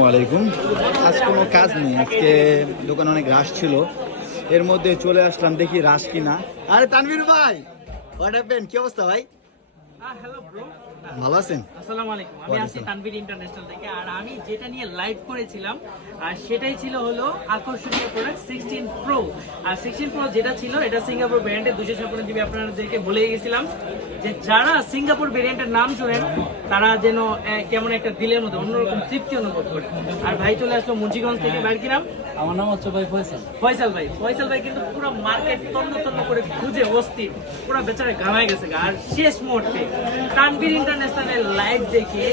আসসালামু আলাইকুম। আজ কোনো কাজ নেই, আজকে দোকানে অনেক রাশ ছিল, এর মধ্যে চলে আসলাম, দেখি রাশ কিনা। আরে তানভীর ভাই, হোয়াট হ্যাপেন, কি অবস্থা ভাই? হ্যালো ব্রো, ভালো আছেন? আসসালামু আলাইকুম। আমি আছি তানভীর ইন্টারন্যাশনাল থেকে, আর আমি যেটা নিয়ে লাইভ করেছিলাম আর সেটাই ছিল হলো আকর্ষণীয় প্রোডাক্ট 16 প্রো। আর 16 প্রো যেটা ছিল এটা সিঙ্গাপুর ভ্যারিয়েন্টের 256 জিবি। আপনাদেরকে বলে গেছিলাম যে যারা সিঙ্গাপুর ভ্যারিয়েন্টের নাম শোনেন তারা যেন কেমন একটা দিলের মধ্যে অন্যরকম তৃপ্তি অনুভব করে। আর ভাই চলে আসলো মুন্সিগঞ্জ থেকে। ভাই কি নাম? আমার নাম হচ্ছে ভাই ফয়সাল। ফয়সাল ভাই কিন্তু পুরো মার্কেট তন্ন করে খুঁজে অস্থির, পুরো বেচারা ঘামায় গেছে। আর শেষ মুহূর্তে তানভীর ইন্টারন্যাশনালের লাইভ দেখে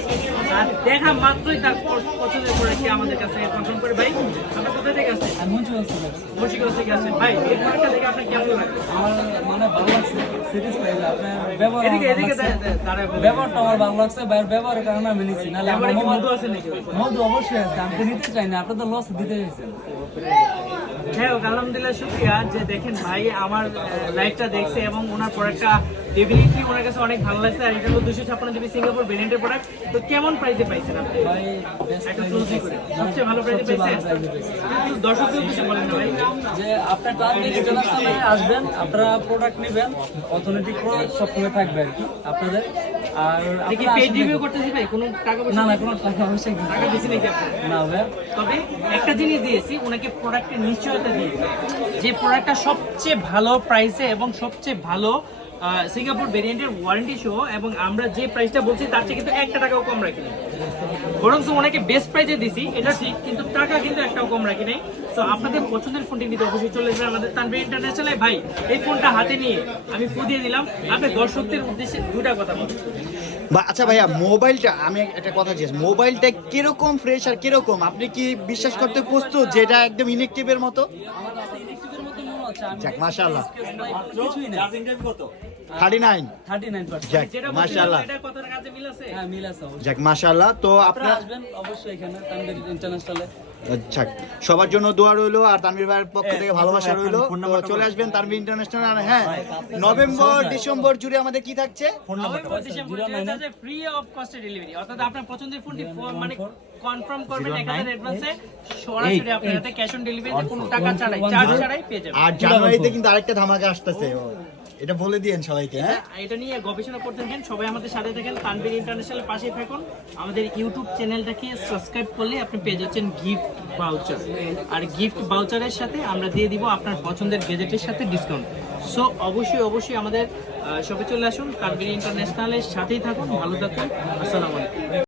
আর দেখা মাত্রই তার পছন্দের প্রোডাক্ট আমাদের কাছে কনফার্ম করে। ভাই আপনার কোথা থেকে আসছেন? আমি মুন্সিগঞ্জ থেকে আসছি। মুন্সিগঞ্জ থেকে আসছেন। ভাই এই প্রোডাক্টটা দেখে আপনার কেমন লাগে? আমার মানে ভালো লাগছে, সিরিজ পাইলে আপনার ব্যবহার এদিকে ব্যবহারটা আমার ভালো লাগছে। ভাইয়ের ব্যবহারের কারণে আমি নিচ্ছি, নাহলে আমার মধু আছে নাকি? মধু অবশ্যই আছে, আমি তো নিতে চাই না, আপনি তো লস দিতে চাইছেন। হ্যাঁ, আলহামদুলিল্লাহ, শুক্রিয়া যে দেখেন ভাই আমার লাইভটা দেখছে এবং ওনার প্রোডাক্টটা ডেফিনেটলি ওনার কাছে অনেক ভালো লাগছে। আর এটা হলো 256 জিবি সিঙ্গাপুর ভ্যারিয়েন্টের প্রোডাক্ট। তো কেমন প্রাইসে পাইছেন আপনি? ভাই বেস্ট একটা ক্লোজলি করে সবচেয়ে ভালো প্রাইসে পাইছেন। কিন্তু দর্শকদের কিছু বলেন না ভাই, যে আপনি তানভীর ইন্টারন্যাশনালে আসবেন, আপনারা প্রোডাক্ট নেবেন, অর্থনৈতিক প্রোডাক্ট সবসময় থাকবে আর কি আপনাদের। আর দেখি পেড রিভিউ করতেছি ভাই, কোনো টাকা পয়সা না না, কোনো টাকা অবশ্যই টাকা দিছি নাকি আপনি? না ভাই। তবে একটা জিনিস দিয়েছি, ওনাকে প্রোডাক্টের নিশ্চয়তা দিয়েছি যে প্রোডাক্টটা সবচেয়ে ভালো প্রাইসে এবং সবচেয়ে ভালো সিঙ্গাপুর ভেরিয়েন্টের ওয়ারেন্টি সহ, এবং আমরা যে প্রাইসটা বলছি তার চেয়ে কিন্তু একটা টাকাও কম রাখিনি, বরং ওনাকে বেস্ট প্রাইসে দিছি, এটা ঠিক, কিন্তু টাকা কিন্তু একটাও কম রাখি নাই। তো আপনাদের পছন্দের ফোনটি নিতে অবশ্যই চলে যাবেন আমাদের তানভীর ইন্টারন্যাশনালে। ভাই এই ফোনটা হাতে নিয়ে আমি ফু দিয়ে দিলাম, আপনি দর্শকদের উদ্দেশ্যে দুটা কথা বলুন। আচ্ছা ভাইয়া, মোবাইলটা, আমি একটা কথা জিজ্ঞেস, মোবাইলটা কিরকম ফ্রেশ আর কিরকম, আপনি কি বিশ্বাস করতে প্রস্তুত যে এটা একদম ইনেকটিভের মতো? আমার কাছে ইলেকট্রিকের মতো মনে হচ্ছে। আমি যাক, মাশাআল্লাহ। কিছুই না। 39। 39%। যাক যেটা মাশাআল্লাহ, এটা কত টাকাতে মিল আছে? হ্যাঁ, মিল আছে অবশ্যই। যাক মাশাআল্লাহ। তো আপনারা আপনার আসবেন অবশ্যই এখানে তানভীর ইন্টারন্যাশনালে। আচ্ছা, সবার জন্য দোয়া রইলো, আর তানভীর ভাইয়ের পক্ষ থেকে ভালোবাসা রইলো। তো চলে আসবেন তানভীর ইন্টারন্যাশনাল। আর হ্যাঁ, নভেম্বর ডিসেম্বর জুড়ে আমাদের কি থাকছে? ফ্রি অফ কস্টে ডেলিভারি, অর্থাৎ আপনার পছন্দের ফোনটি মানে কনফার্ম করবেন 1000 অ্যাডভান্সে, সরাসরি আপনার হাতে ক্যাশ অন ডেলিভারিতে কোনো টাকা ছাড়াই, চার্জ ছাড়াই পেয়ে যাবেন। আর জানুয়ারিতে কিন্তু আরেকটা ধামাকা আসতেছে, এটা বলে দিয়েন সবাইকে। হ্যাঁ, এটা নিয়ে গবেষণা করতে থাকেন, সবাই আমাদের সাথে থাকেন, তানভীর ইন্টারন্যাশনালের পাশেই থাকুন। আমাদের ইউটিউব চ্যানেলটাকে সাবস্ক্রাইব করলে আপনি পেয়ে যাচ্ছেন গিফট ভাউচার, আর গিফট ভাউচারের সাথে আমরা দিয়ে দিব আপনার পছন্দের গেজেটের সাথে ডিসকাউন্ট। সো অবশ্যই আমাদের সবাই চলে আসুন, তানভীর ইন্টারন্যাশনালের সাথেই থাকুন, ভালো থাকুন, আসসালামু আলাইকুম।